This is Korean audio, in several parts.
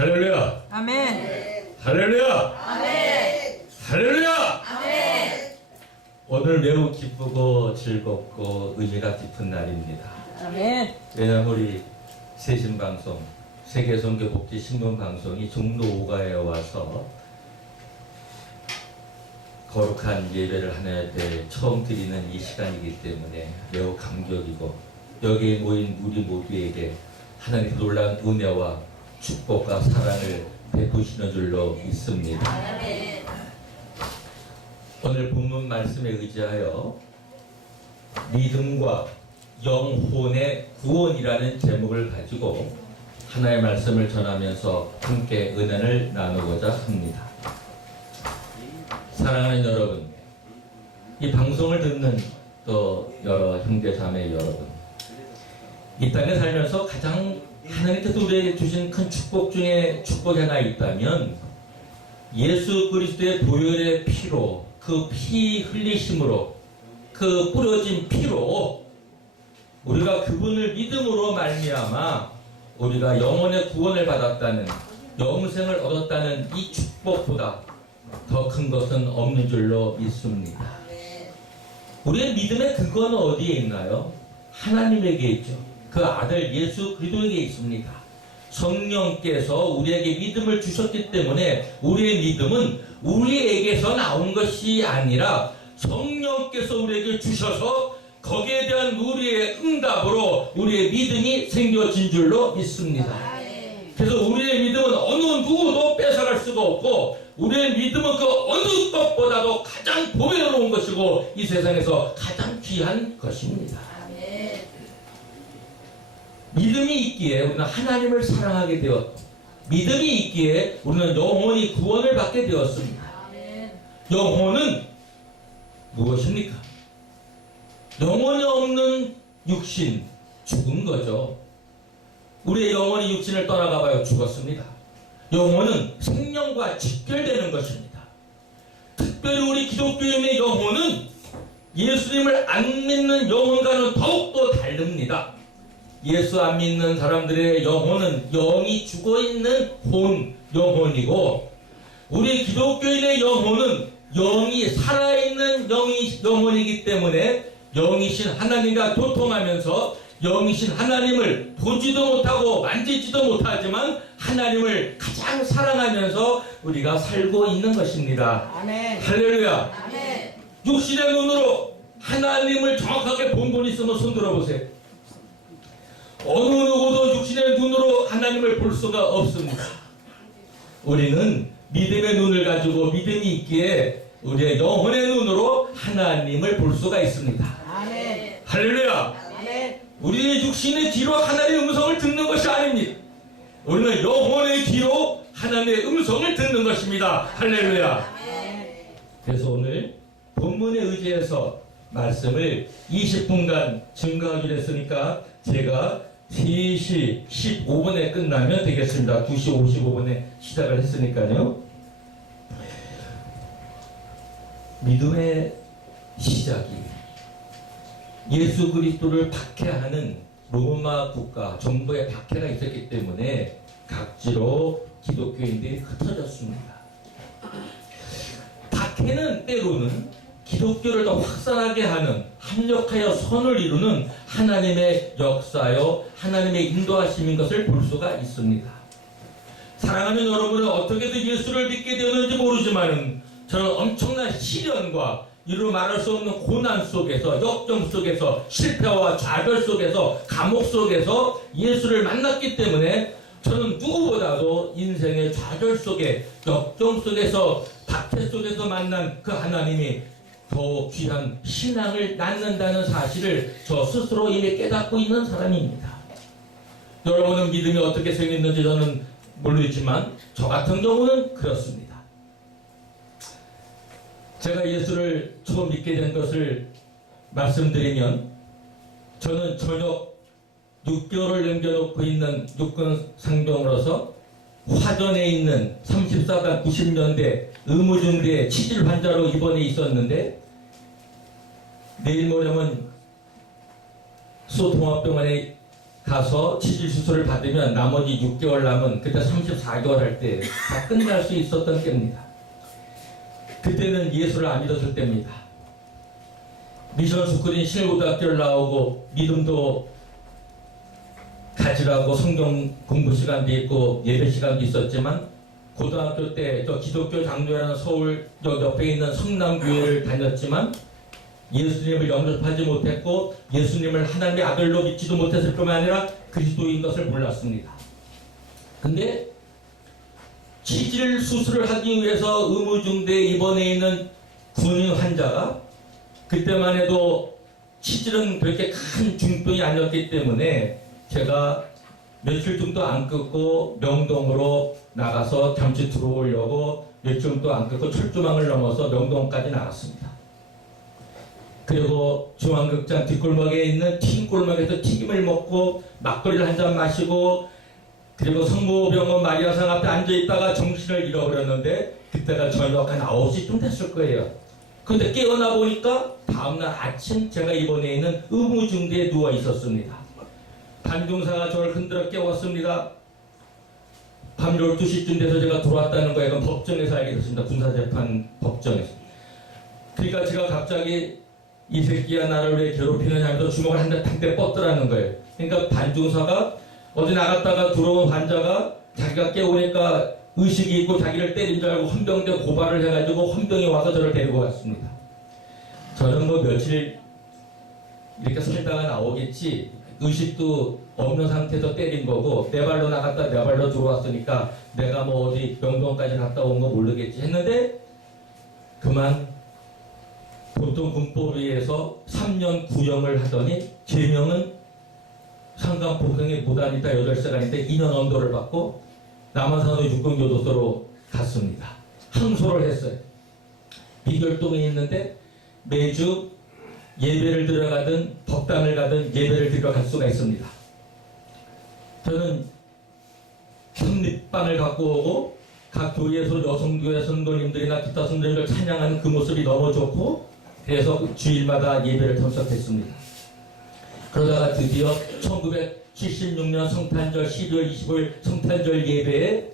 할렐루야. 아멘. 할렐루야. 아멘. 할렐루야. 아멘. 오늘 매우 기쁘고 즐겁고 의미가 깊은 날입니다. 아멘. 왜냐하면 우리 세신방송 세계선교복지신문방송이 종로 5가에 와서 거룩한 예배를 하나님께 처음 드리는 이 시간이기 때문에 매우 감격이고, 여기에 모인 우리 모두에게 하나님의 놀라운 은혜와 축복과 사랑을 베푸시는 줄로 믿습니다. 오늘 본문 말씀에 의지하여 믿음과 영혼의 구원이라는 제목을 가지고 하나의 말씀을 전하면서 함께 은혜를 나누고자 합니다. 사랑하는 여러분, 이 방송을 듣는 또 여러 형제 자매 여러분, 이 땅에 살면서 가장 하나님께서 우리에게 주신 큰 축복 중에 축복이 하나 있다면, 예수 그리스도의 보혈의 피로, 그 피 흘리심으로, 그 뿌려진 피로 우리가 그분을 믿음으로 말미암아 우리가 영혼의 구원을 받았다는, 영생을 얻었다는 이 축복보다 더 큰 것은 없는 줄로 믿습니다. 우리의 믿음의 근거는 어디에 있나요? 하나님에게 있죠. 그 아들 예수 그리스도에게 있습니다. 성령께서 우리에게 믿음을 주셨기 때문에 우리의 믿음은 우리에게서 나온 것이 아니라 성령께서 우리에게 주셔서 거기에 대한 우리의 응답으로 우리의 믿음이 생겨진 줄로 믿습니다. 그래서 우리의 믿음은 어느 누구도 뺏어갈 수가 없고, 우리의 믿음은 그 어느 것보다도 가장 보배로운 것이고 이 세상에서 가장 귀한 것입니다. 믿음이 있기에 우리는 하나님을 사랑하게 되었고, 믿음이 있기에 우리는 영원히 구원을 받게 되었습니다. 영혼은 무엇입니까? 영혼이 없는 육신, 죽은 거죠. 우리의 영혼이 육신을 떠나가봐요, 죽었습니다. 영혼은 생명과 직결되는 것입니다. 특별히 우리 기독교인의 영혼은 예수님을 안 믿는 영혼과는 더욱더 다릅니다. 예수 안 믿는 사람들의 영혼은 영이 죽어있는 영혼이고, 우리 기독교인의 영혼은 영이 살아있는 영혼이기 때문에 영이신 하나님과 도통하면서 영이신 하나님을 보지도 못하고 만지지도 못하지만 하나님을 가장 사랑하면서 우리가 살고 있는 것입니다. 아멘. 할렐루야. 아멘. 육신의 눈으로 하나님을 정확하게 본 분 있으면 손 들어보세요. 어느 누구도 육신의 눈으로 하나님을 볼 수가 없습니다. 우리는 믿음의 눈을 가지고 믿음이 있기에 우리의 영혼의 눈으로 하나님을 볼 수가 있습니다. 아멘. 할렐루야. 아멘. 우리의 육신의 귀로 하나님의 음성을 듣는 것이 아닙니다. 우리는 영혼의 귀로 하나님의 음성을 듣는 것입니다. 할렐루야. 그래서 오늘 본문에 의지해서 말씀을 20분간 증거하기로 했으니까 제가 3시 15분에 끝나면 되겠습니다. 2시 55분에 시작을 했으니까요. 믿음의 시작이 예수 그리스도를 박해하는 로마 국가 정부의 박해가 있었기 때문에 각지로 기독교인들이 흩어졌습니다. 박해는 때로는 기독교를 더 확산하게 하는, 합력하여 선을 이루는 하나님의 역사요, 하나님의 인도하심인 것을 볼 수가 있습니다. 사랑하는 여러분은 어떻게든 예수를 믿게 되었는지 모르지만 저는 엄청난 시련과 이루 말할 수 없는 고난 속에서, 역경 속에서, 실패와 좌절 속에서, 감옥 속에서 예수를 만났기 때문에 저는 누구보다도 인생의 좌절 속에, 역경 속에서, 박해 속에서 만난 그 하나님이 더 귀한 신앙을 낳는다는 사실을 저 스스로 이미 깨닫고 있는 사람입니다. 여러분은 믿음이 어떻게 생겼는지 저는 모르지만 저 같은 경우는 그렇습니다. 제가 예수를 처음 믿게 된 것을 말씀드리면, 저는 저녁 6개월을 남겨놓고 있는 육군 상병으로서 화전에 있는 34단 90년대 의무중대 치질 환자로 입원해 있었는데, 내일 모레면 수도통합병원에 가서 치질 수술을 받으면 나머지 6개월 남은 그때 34개월 할 때 다 끝날 수 있었던 때입니다. 그때는 예수를 안 믿었을 때입니다. 미션 스쿨인 신일고등학교를 나오고 믿음도 가지라고 성경 공부 시간도 있고 예배 시간도 있었지만 고등학교 때 저 기독교 장로라는 서울 옆에 있는 성남교회를 다녔지만 예수님을 영접하지 못했고 예수님을 하나님의 아들로 믿지도 못했을 뿐만 아니라 그리스도인 것을 몰랐습니다. 근데 치질 수술을 하기 위해서 의무중대에 입원해 있는 군인 환자가 그때만 해도 치질은 그렇게 큰 중병이 아니었기 때문에 제가 며칠 정도 안 끊고 명동으로 나가서 잠시 들어오려고 며칠 정도 안 끊고 철조망을 넘어서 명동까지 나갔습니다. 그리고 중앙극장 뒷골목에 있는 튀김골목에서 튀김을 먹고 막걸리를 한 잔 마시고 그리고 성모병원 마리아상 앞에 앉아있다가 정신을 잃어버렸는데 그때가 저녁 한 9시쯤 됐을 거예요. 그런데 깨어나 보니까 다음날 아침 제가 입원해 있는 의무중대에 누워 있었습니다. 관중사가 저를 흔들어 깨웠습니다. 밤 12시쯤 돼서 제가 들어왔다는 거예요. 그건 법정에서 알게 됐습니다. 군사재판 법정에서. 그러니까 제가 갑자기 이 새끼야 나를 왜 괴롭히느냐 하면서 주먹을 한 대 뻗더라는 거예요. 그러니까 반중사가 어디 나갔다가 들어온 환자가 자기가 깨우니까 의식이 있고 자기를 때린 줄 알고 헌병대 고발을 해가지고 헌병이 와서 저를 데리고 갔습니다. 저는 뭐 며칠 이렇게 살다가 나오겠지 의식도 없는 상태에서 때린 거고 내 발로 나갔다 내 발로 들어왔으니까 내가 뭐 어디 명동까지 갔다 온 거 모르겠지 했는데 그만 보통 군법에 의해서 3년 구형을 하더니 제명은 상간폭행에 무단이다 8시간인데 2년 언도를 받고 남한산업 육군교도소로 갔습니다. 항소를 했어요. 미결동에 있는데 매주 예배를 들어가든 법당을 가든 예배를 들어갈 수가 있습니다. 저는 성립반을 갖고 오고 각 교회에서 여성교회 성도님들이나 기타 성도님들 찬양하는 그 모습이 너무 좋고 그래서 주일마다 예배를 참석했습니다. 그러다가 드디어 1976년 성탄절 12월 25일 성탄절 예배에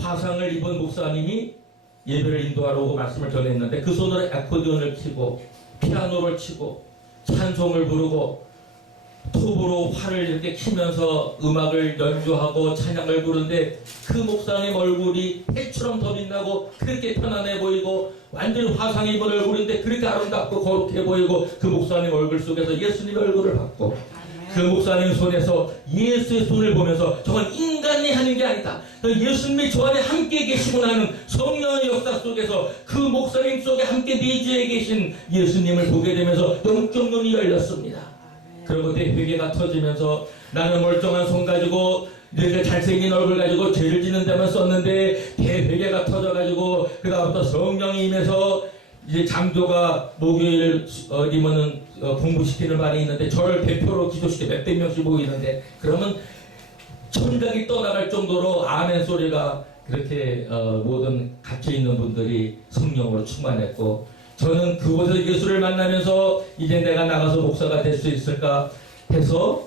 화상을 입은 목사님이 예배를 인도하러 오고 말씀을 전했는데 그 손으로 아코디언을 치고 피아노를 치고 찬송을 부르고 톱으로 활을 이렇게 치면서 음악을 연주하고 찬양을 부르는데 그 목사님 얼굴이 해처럼 더 빛나고 그렇게 편안해 보이고 완전히 화상 입은 얼굴인데 그렇게 아름답고 거룩해 보이고 그 목사님 얼굴 속에서 예수님의 얼굴을 봤고 그 목사님 손에서 예수의 손을 보면서 저건 인간이 하는 게 아니다. 예수님이 저 안에 함께 계시고 나는 성령의 역사 속에서 그 목사님 속에 함께 내주에 계신 예수님을 보게 되면서 영적 눈이 열렸습니다. 그리고 대회개가 터지면서 나는 멀쩡한 손 가지고 늘 잘생긴 얼굴 가지고 죄를 짓는 데만 썼는데 대회개가 터져가지고 그 다음부터 성령이 임해서 이제 장조가 목요일 어디면은 공부시키는 말이 있는데 저를 대표로 기도시켜 몇백 명씩 모이는데 그러면 천각이 떠나갈 정도로 아멘 소리가 그렇게 모든 갇혀있는 분들이 성령으로 충만했고 저는 그곳에서 예수를 만나면서 이제 내가 나가서 목사가 될 수 있을까 해서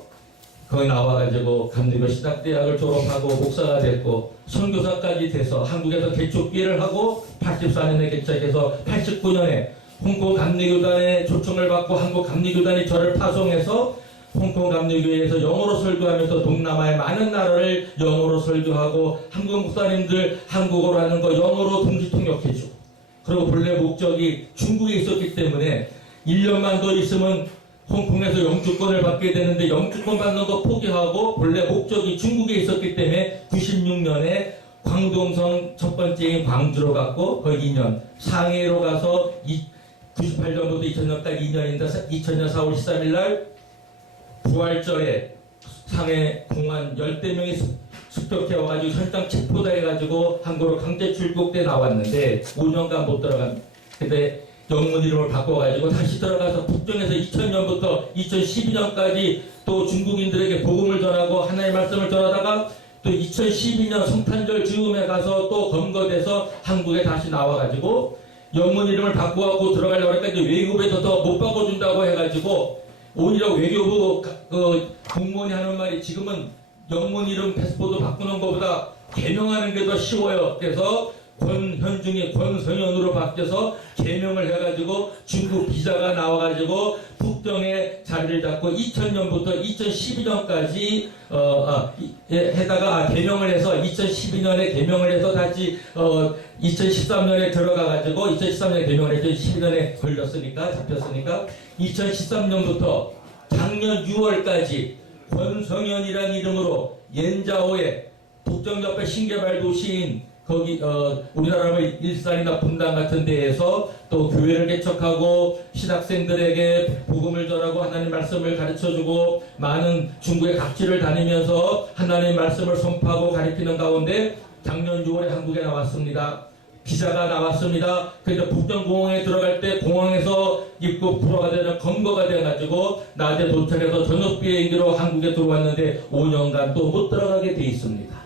거기 나와가지고 감리교 신학대학을 졸업하고 목사가 됐고 선교사까지 돼서 한국에서 개척기회를 하고 84년에 개척해서 89년에 홍콩 감리교단의 초청을 받고 한국 감리교단이 저를 파송해서 홍콩 감리교회에서 영어로 설교하면서 동남아의 많은 나라를 영어로 설교하고 한국 목사님들 한국어로 하는 거 영어로 동시 통역해주고 그리고 본래 목적이 중국에 있었기 때문에 1년만 더 있으면 홍콩에서 영주권을 받게 되는데 영주권 받는 거 포기하고 본래 목적이 중국에 있었기 때문에 96년에 광동성 첫 번째인 광주로 갔고 거기 2년 상해로 가서 98년부터 2000년까지 2년인데 2000년 4월 13일 날 부활절에 상해 공안 10대명이 습격해와가지고 현장 체포당해가지고 한국으로 강제 출국돼 나왔는데 5년간 못 들어간 근데 영문 이름을 바꿔가지고 다시 들어가서 북경에서 2000년부터 2012년까지 또 중국인들에게 복음을 전하고 하나님의 말씀을 전하다가 또 2012년 성탄절 즈음에 가서 또 검거돼서 한국에 다시 나와가지고 영문 이름을 바꾸고 들어가려고 하니까 이제 외국에서 더 못 바꿔준다고 해가지고 오히려 외교부 공무원이 하는 말이 지금은 영문 이름 패스포드 바꾸는 것보다 개명하는 게 더 쉬워요. 그래서 권현중이 권성현으로 바뀌어서 개명을 해가지고 중국 비자가 나와가지고 북경에 자리를 잡고 2000년부터 2012년까지 해다가 개명을 해서 2012년에 개명을 해서 다시 2013년에 들어가가지고 2013년에 개명을 해서 12년에 걸렸으니까 잡혔으니까 2013년부터 작년 6월까지 권성현이라는 이름으로 옌자오에 북경 옆에 신개발 도시인 거기 우리나라의 일산이나 분당 같은 데에서 또 교회를 개척하고 신학생들에게 복음을 전하고 하나님 말씀을 가르쳐주고 많은 중국의 각지를 다니면서 하나님 말씀을 선포하고 가르치는 가운데 작년 6월에 한국에 나왔습니다. 비자가 나왔습니다. 그래서 북경공항에 들어갈 때 공항에서 입국 불허가 되는 검거가 돼가지고 낮에 도착해서 저녁 비행기로 한국에 들어왔는데 5년간 또 못 들어가게 돼 있습니다.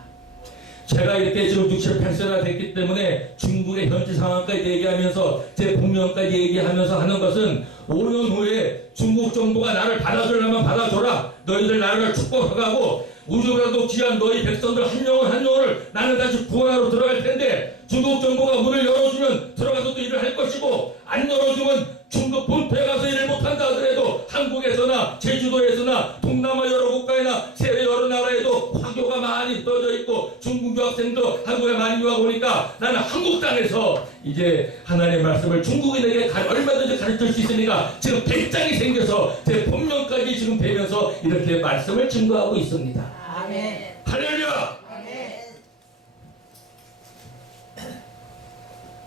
제가 이렇게 지금 68세가 됐기 때문에 중국의 현지 상황까지 얘기하면서 제 본명까지 얘기하면서 하는 것은 5년 후에 중국 정부가 나를 받아주려면 받아줘라. 너희들 나라를 축복하고 우주라도 귀한 너희 백성들 한 영혼 한 영혼을 나는 다시 구원하러 들어갈 텐데 중국 정부가 문을 열어주면 들어가서 또 일을 할 것이고 안 열어주면 중국 본토에 가서 일을 못한다 하더라도 한국에서나 제주도에서나 동남아 여러 국가에나 세계 여러 나라에도 화교가 많이 떠져 있고 중국 유학생도 한국에 많이 유학 오니까 나는 한국 땅에서 이제 하나님의 말씀을 중국인에게 얼마든지 가르칠 수 있으니까 지금 배짱이 생겨서 제 본명까지 지금 배면서 이렇게 말씀을 증거하고 있습니다. 아멘. 할렐루야! 아멘.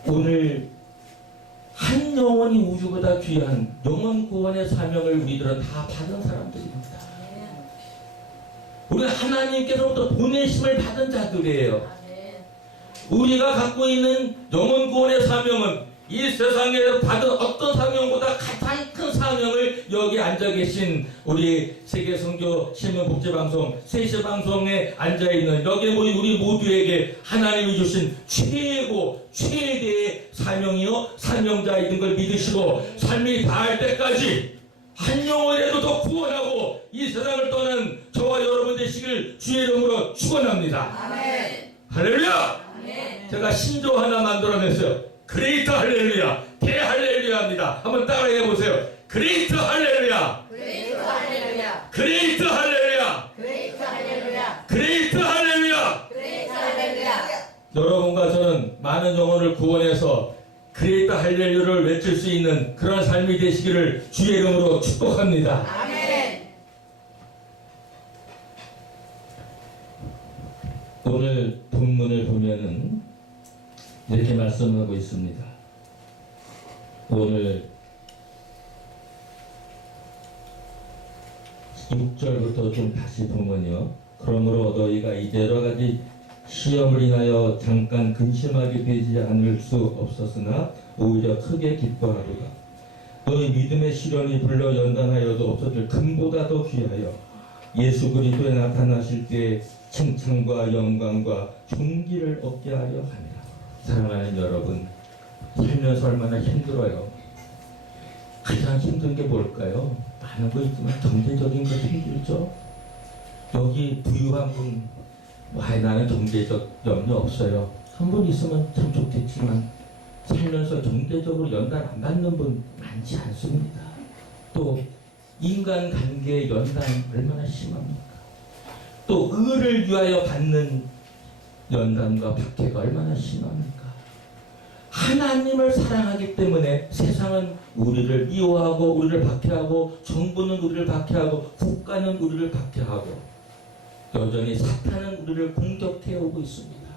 오늘 한 영혼이 우주보다 귀한 영혼 구원의 사명을 우리들은 다 받은 사람들입니다. 우리는 하나님께서부터 보내심을 받은 자들이에요. 우리가 갖고 있는 영혼 구원의 사명은 이 세상에 받은 어떤 사명보다 가장 큰 사명을 여기 앉아 계신 우리 세계선교 신문복지방송 세시방송에 앉아있는 여기 모인 우리 모두에게 하나님이 주신 최대의 사명이요 사명자이든 걸 믿으시고 삶이 다할 때까지 한 영혼이라도 더 구원하고 이 세상을 떠난 저와 여러분 되시길 주의 이름으로 축원합니다. 아멘. 할렐루야! 아멘. 제가 신조 하나 만들어냈어요. 그레이트 할렐루야, 대할렐루야입니다. 한번 따라해 보세요. 그레이트 할렐루야, 그레이트 할렐루야. 그레이트 할렐루야, 그레이트 할렐루야. 그레이트 할렐루야. 그레이트 할렐루야. 여러분과 저는 많은 영혼을 구원해서 그레이트 할렐루야를 외칠 수 있는 그런 삶이 되시기를 주의 이름으로 축복합니다. 아멘. 오늘 본문을 보면은 이렇게 말씀하고 있습니다. 오늘 6절부터 좀 다시 보면요. 그러므로 너희가 이제 여러 가지 시험을 인하여 잠깐 근심하게 되지 않을 수 없었으나 오히려 크게 기뻐하도다. 너희 믿음의 시련이 불러 연단하여도 없어질 금보다 더 귀하여 예수 그리스도에 나타나실 때 칭찬과 영광과 존귀를 얻게 하려 합니다. 사랑하는 여러분, 살면서 얼마나 힘들어요. 가장 힘든 게 뭘까요? 많은 거 있지만 경제적인 거 힘들죠. 여기 부유한 분, 나는 경제적 염려 없어요. 한 분 있으면 참 좋겠지만 살면서 경제적으로 연단 안 받는 분 많지 않습니다. 또 인간관계의 연단 얼마나 심합니까? 또 의를 위하여 받는 연단과 박해가 얼마나 심합니까? 하나님을 사랑하기 때문에 세상은 우리를 미워하고 우리를 박해하고 정부는 우리를 박해하고 국가는 우리를 박해하고 여전히 사탄은 우리를 공격해 오고 있습니다.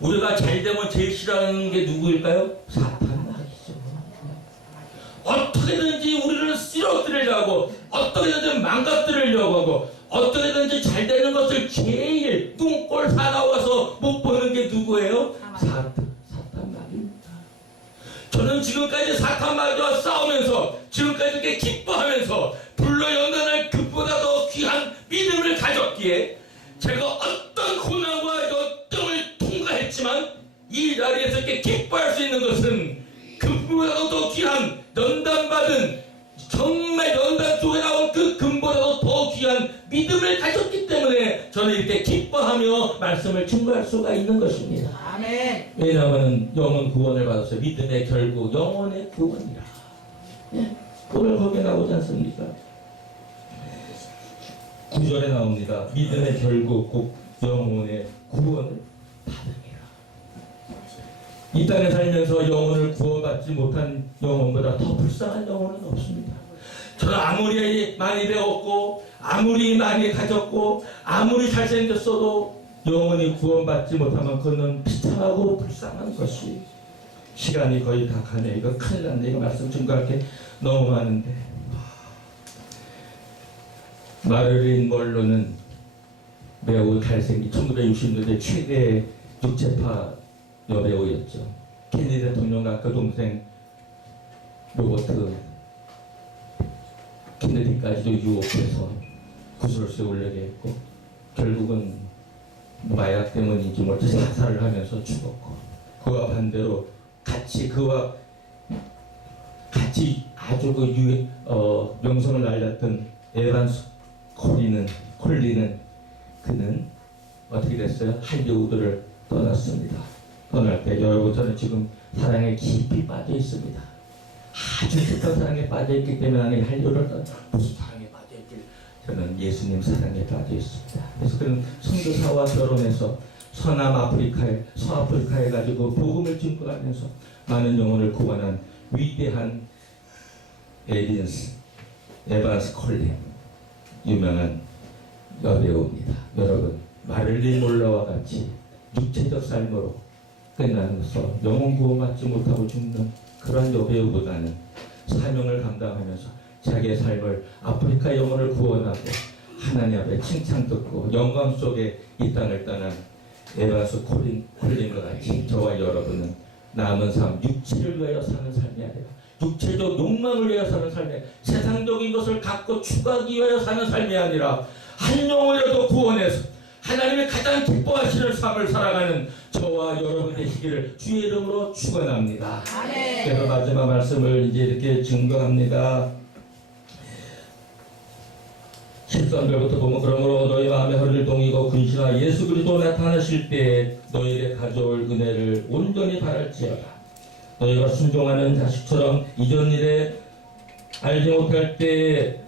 우리가 잘되면 제일 싫어하는 게 누구일까요? 사탄 마귀죠. 어떻게든지 우리를 쓰러뜨리려고 어떻게든지 망가뜨리려고 하고 어떻게든지 잘 되는 것을 제일 눈꼴 사나워서 못 보는 게 누구예요? 사탄 마귀입니다. 저는 지금까지 사탄 마귀와 싸우면서 지금까지 이렇게 기뻐하면서 불러 연단할 그보다 더 귀한 믿음을 가졌기에 제가 어떤 고난과 역경을 통과했지만 이 자리에서 이렇게 기뻐할 수 있는 것은 그보다 더 귀한 연단받은 정말 연단 속에 나온 그 금보다도 더 귀한 믿음을 가졌기 때문에 저는 이렇게 기뻐하며 말씀을 증거할 수가 있는 것입니다. 아멘. 왜냐하면 영혼 구원을 받았어요. 믿음의 결국 영혼의 구원이라. 예? 오늘 거기에 나오지 않습니까? 9절에 나옵니다. 믿음의 결국 꼭 영혼의 구원을 받으리라. 이 땅에 살면서 영혼을 구원받지 못한 영혼보다 더 불쌍한 영혼은 없습니다. 저는 아무리 많이 배웠고 아무리 많이 가졌고 아무리 잘생겼어도 영혼이 구원받지 못하면 그는 비참하고 불쌍한 것이 시간이 거의 다 가네. 이거 큰일 났네. 이거 말씀 증거할 게 너무 많은데 마릴린 먼로는 매우 잘생긴 1960년대 최대 육체파 여배우였죠. 케네디 대통령과 그 동생 로버트 케네디까지도 유혹해서 구설수에 올리게 했고 결국은 마약 때문인지 모르지 자살을 하면서 죽었고 그와 반대로 그와 같이 아주 명성을 날렸던 에반스 콜리는 그는 어떻게 됐어요? 할리우드를 떠났습니다. 떠날 때 여러분 저는 지금 사랑에 깊이 빠져 있습니다. 아주 깊은 사랑에 빠져 있기 때문에 나는 할리우드를 떠나 무슨 사랑에 빠져 있길 저는 예수님 사랑에 빠져 있습니다. 그래서 그는 선교사와 결혼해서 서아프리카에 가지고 복음을 증거하면서 많은 영혼을 구원한 위대한 에반스 콜린 유명한 여배우입니다. 여러분 마릴린 몰러와 같이 육체적 삶으로 끝나면서 영혼 구원받지 못하고 죽는 그런 여배우보다는 사명을 감당하면서 자기의 삶을 아프리카 영혼을 구원하고 하나님 앞에 칭찬 듣고 영광 속에 이 땅을 떠난 에반스 콜린과 같이 저와 여러분은 남은 삶 육체를 위하여 사는 삶이 아니라 육체적 욕망을 위하여 사는 삶이 아니라 세상적인 것을 갖고 추구하기 위하여 사는 삶이 아니라 한 영혼이라도 구원해서 하나님의 가장 기뻐하시는 삶을 살아가는 저와 여러분 되시기를 주의 이름으로 축원합니다. 아멘. 그래서 마지막 말씀을 이제 이렇게 증거합니다. 13절부터 보면 그러므로 너희 마음의 허리를 동이고 근신하 예수 그리스도 나타나실 때에 너희에게 가져올 은혜를 온전히 바랄지어다. 너희가 순종하는 자식처럼 이전 일에 알지 못할 때에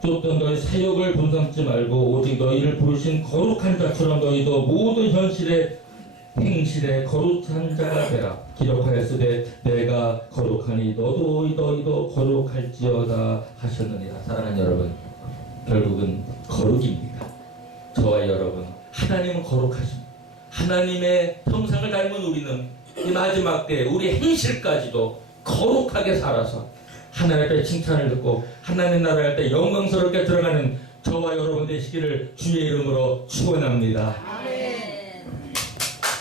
쫓던 너희 사욕을 본삼지 말고 오직 너희를 부르신 거룩한 자처럼 너희도 모든 현실의 행실에 거룩한 자가 되라. 기록하였으되 내가 거룩하니 너희도 거룩할지어다 하셨느니라. 사랑하는 여러분, 결국은 거룩입니다. 저와 여러분, 하나님은 거룩하십니다. 하나님의 형상을 닮은 우리는 이 마지막 때 우리 행실까지도 거룩하게 살아서 하나님 앞에 칭찬을 듣고 하나님 나라에 때 영광스럽게 들어가는 저와 여러분 되시기를 주의 이름으로 축원합니다. 아멘.